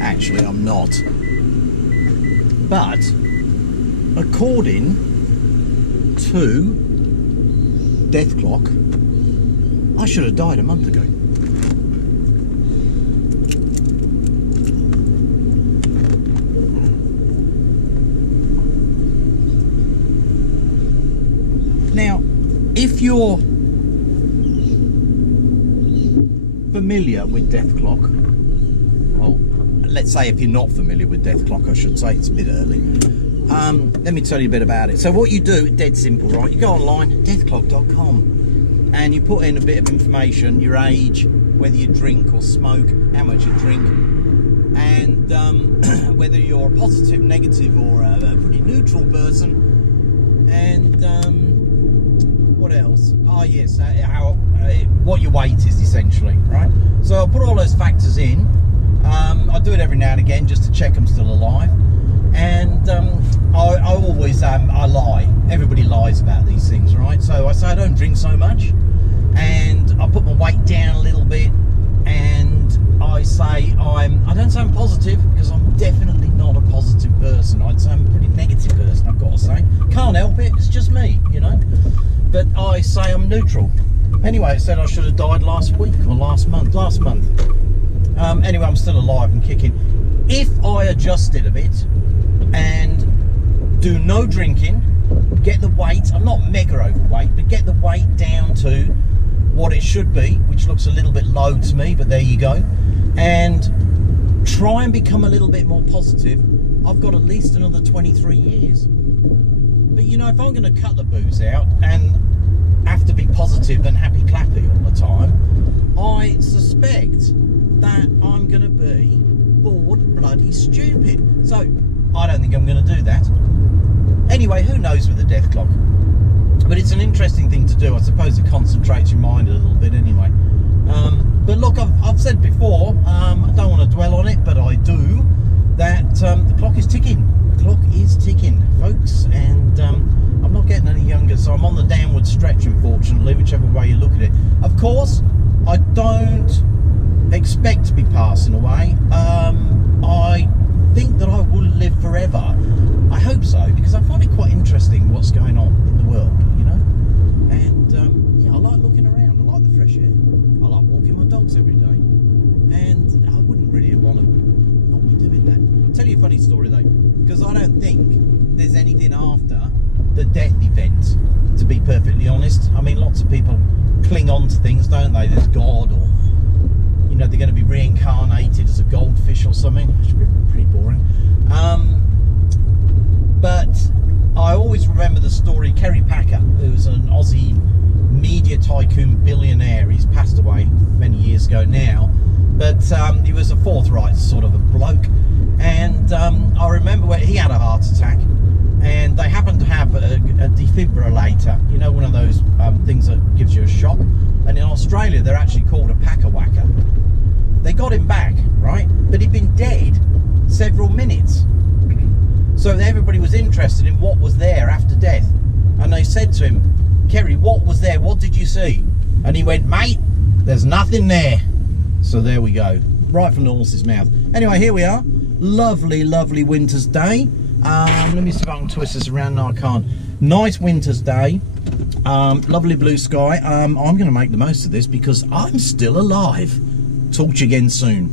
Actually, I'm not. But according to Death Clock, I should have died a month ago. Now, if you're familiar with Death Clock, well, let's say if you're not familiar with Death Clock, I should say, it's a bit early. Let me tell you a bit about it. So what you do, dead simple, right? You go online, deathclock.com, and you put in a bit of information, your age, whether you drink or smoke, how much you drink, and whether you're a positive, negative, or a pretty neutral person, and what else? Oh yes, what your weight is essentially, right? So I'll put all those factors in. I do it every now and again just to check I'm still alive, and I always I lie. Everybody lies about these things, right? So I say I don't drink so much, and I put my weight down a little bit, and I say I don't say I'm positive, because I'm definitely not a positive person. I'd say I'm a pretty negative person, I've got to say. Can't help it, it's just me, you know. But I say I'm neutral. Anyway, it said I should have died last week or last month. Anyway, I'm still alive and kicking. If I adjust it a bit and do no drinking, get the weight, I'm not mega overweight, but get the weight down to what it should be, which looks a little bit low to me, but there you go, and try and become a little bit more positive, I've got at least another 23 years. But you know, if I'm going to cut the booze out and have to be positive and happy clappy all the time, I suspect that I'm going to be bored bloody stupid. So I don't think I'm going to do that. Anyway, who knows with the Death Clock? But it's an interesting thing to do. I suppose it concentrates your mind a little bit anyway. But look, I've said before, I don't want to dwell on it, but I do, that the clock is ticking. The clock is ticking, folks, and I'm not getting any younger, so I'm on the downward stretch, unfortunately, whichever way you look at it. Of course, I don't expect to be passing away. I think that I will live forever. I hope so, because I find it quite interesting what's going on in the world, you know. And yeah, I like looking around. I like the fresh air. I like walking my dogs every day, and I wouldn't really want to not be doing that. I'll tell you a funny story though, because I don't think there's anything after the death event, to be perfectly honest. I mean, lots of people cling on to things, don't they? There's God, or you know, they're going to be reincarnated as a goldfish or something, which would be pretty boring. But I always remember the story, Kerry Packer, who's an Aussie media tycoon billionaire. He's passed away many years ago now, but he was a forthright sort of a bloke, and I remember when he had a heart attack, and they happened to have a defibrillator, you know, one of those things that gives you a shock, and in Australia they're actually called a packer-whacker. They got him back, right, but he'd been dead several minutes. So everybody was interested in what was there after death, and they said to him, Kerry, what was there? What did you see? And he went, mate, there's nothing there. So there we go, right from the horse's mouth. Anyway, here we are, lovely, lovely winter's day. Let me see if I can twist this around. No, I can't. Nice winter's day, lovely blue sky. I'm going to make the most of this because I'm still alive. Talk to you again soon.